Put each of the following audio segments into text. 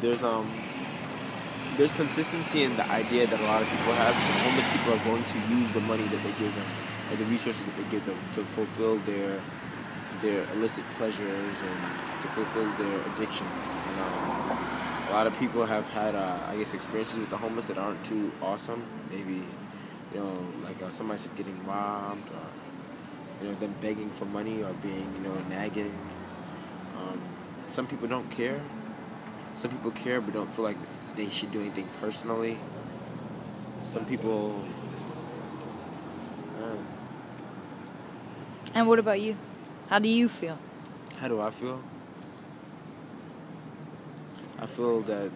there's there's consistency in the idea that a lot of people have. Homeless people are going to use the money that they give them, or the resources that they give them, to fulfill their illicit pleasures and to fulfill their addictions. And a lot of people have had, I guess, experiences with the homeless that aren't too awesome. Maybe, like somebody said, getting robbed, or them begging for money, or being, nagging. Some people don't care. Some people care but don't feel like they should do anything personally. Some people... And what about you? How do you feel? How do I feel? I feel that...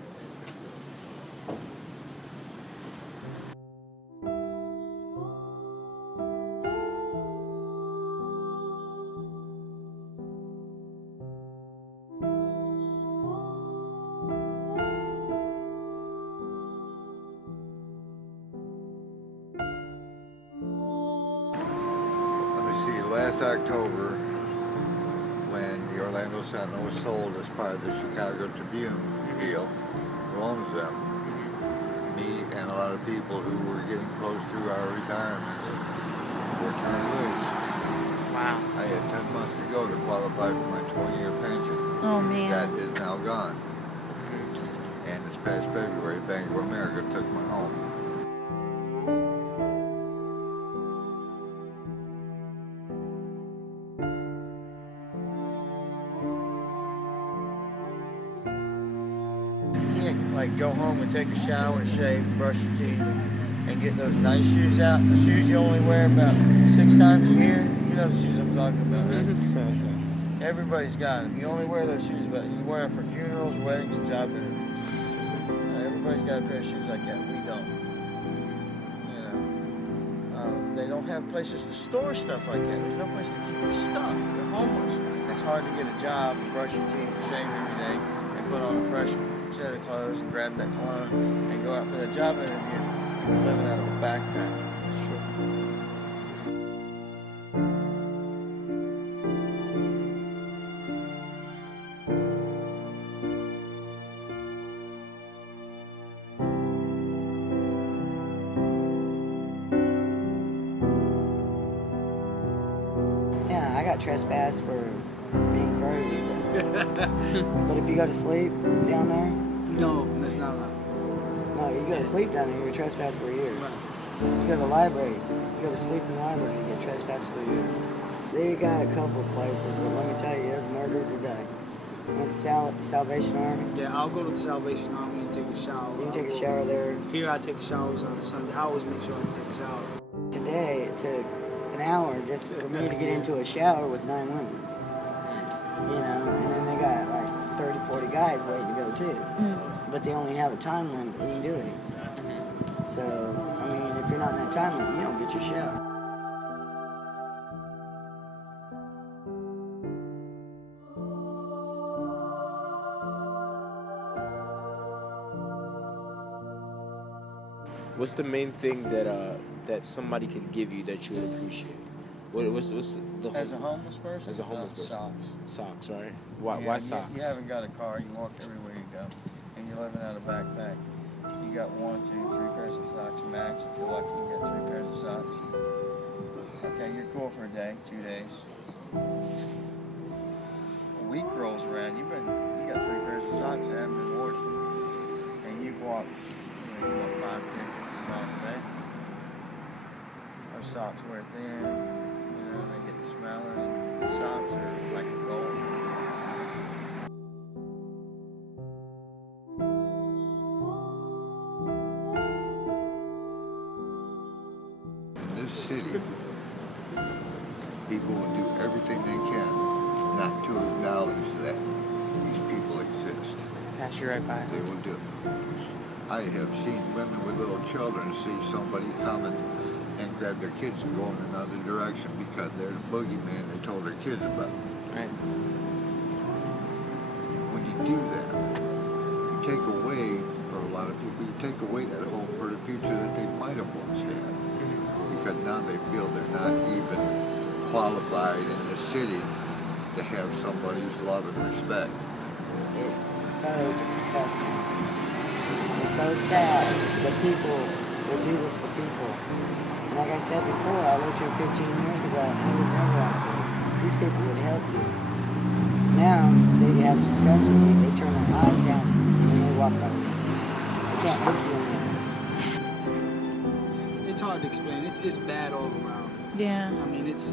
Last October, when the Orlando Sentinel was sold as part of the Chicago Tribune deal, who owns them, me and a lot of people who were getting close to our retirements were turned loose. Wow. I had 10 months to go to qualify for my 20-year pension. Oh, man. That is now gone. And this past February, Bank of America took my home. Like go home and take a shower, shave, brush your teeth, and get those nice shoes out. The shoes you only wear about 6 times a year. You know the shoes I'm talking about, right? Everybody's got them. You only wear those shoes, but you wear them for funerals, weddings, and job interviews. Everybody's got a pair of shoes like that. We don't. They don't have places to store stuff like that. There's no place to keep your stuff. They're homeless. It's hard to get a job and brush your teeth and shave every day and put on a fresh set of clothes and grab that cologne and go out for that job interview if you're living out of a backpack. That's true. Yeah, I got trespassed for being crazy. But if you go to sleep down there? No, that's not allowed. No, you go to sleep down there, you're trespassed for a year. Right. You go to the library, you go to sleep in the library, you get trespassed for a year. They got a couple of places, but let me tell you, there's murder today. Went to Salvation Army. Yeah, I'll go to the Salvation Army and take a shower. You can take a shower there. Here I take showers on a Sunday. I always make sure I take a shower. Today, it took an hour just for me to get into a shower with 9 women. And then they got like 30, 40 guys waiting to go too. But they only have a time limit, you can do it. So, I mean, if you're not in that time limit, you don't get your shower. What's the main thing that somebody can give you that you would appreciate? What's the As a homeless person? As a homeless person. Socks. Socks, right? Why socks? You haven't got a car, you walk everywhere you go, and you're living out of a backpack. You got 1, 2, 3 pairs of socks max. If you're lucky, you got 3 pairs of socks. Okay, you're cool for a day, 2 days. A week rolls around, you got 3 pairs of socks that haven't been washed, and you've walked, you walk 5, 10, 15 miles a day. Those socks wear thin. They get the smell, and the socks are like gold. In this city, people will do everything they can not to acknowledge that these people exist. Pass you right by. They will do. I have seen women with little children see somebody coming and grab their kids and go in another direction because they're the boogeyman they told their kids about. Right. When you do that, you take away, for a lot of people, you take away that hope for the future that they might have once had. Because now they feel they're not even qualified in the city to have somebody's love and respect. It's so disgusting. It's so sad that people will do this to people. And like I said before, I lived here 15 years ago, and it was never like this. These people would help you. Now, they have to discuss with you, they turn their eyes down, and they walk away. They can't look you in the eyes. It's hard to explain. It's bad all around. Yeah. I mean, it's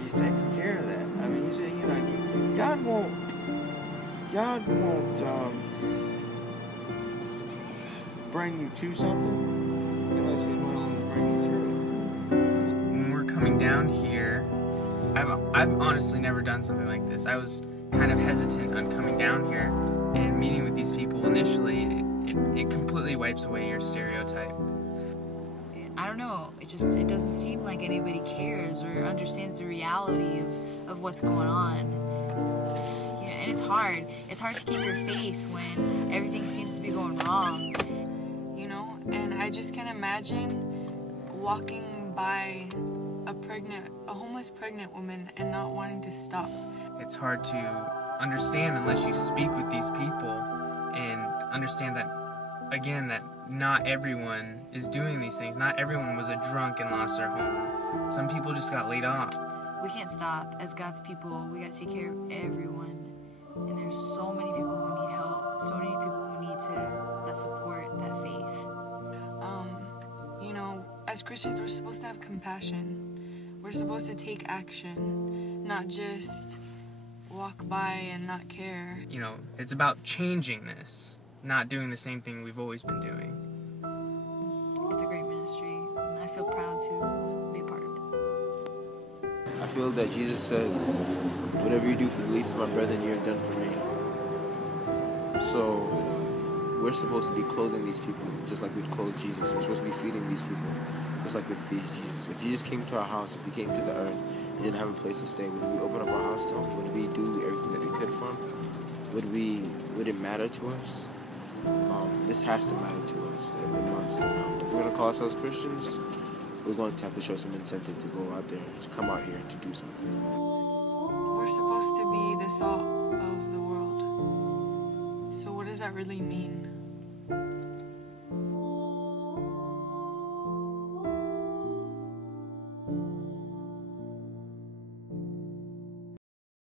He's taking care of that. I mean, he's, you know, God won't bring you to something unless he's willing to bring you through it. When we're coming down here, I've honestly never done something like this. I was kind of hesitant on coming down here and meeting with these people initially. It completely wipes away your stereotype. I don't know. It doesn't seem like anybody cares or understands the reality of what's going on. Yeah, and it's hard. It's hard to keep your faith when everything seems to be going wrong. You know, and I just can't imagine walking by a homeless pregnant woman and not wanting to stop. It's hard to understand unless you speak with these people and understand that, again, that not everyone is doing these things. Not everyone was a drunk and lost their home. Some people just got laid off. We can't stop. As God's people, we got to take care of everyone. And there's so many people who need help. So many people who need that support, that faith. You know, as Christians, we're supposed to have compassion. We're supposed to take action, not just walk by and not care. You know, it's about changing this, not doing the same thing we've always been doing. It's a great ministry, and I feel proud to be a part of it. I feel that Jesus said, whatever you do for the least of my brethren, you have done for me. So we're supposed to be clothing these people just like we'd clothe Jesus. We're supposed to be feeding these people just like we'd feed Jesus. If Jesus came to our house, if he came to the earth and didn't have a place to stay, would we open up our house to him? Would we do everything that we could for him? Would it matter to us? This has to matter to us. It must. If we're going to call ourselves Christians, we're going to have to show some incentive to go out there, to come out here and to do something. We're supposed to be the salt of the world. So what does that really mean?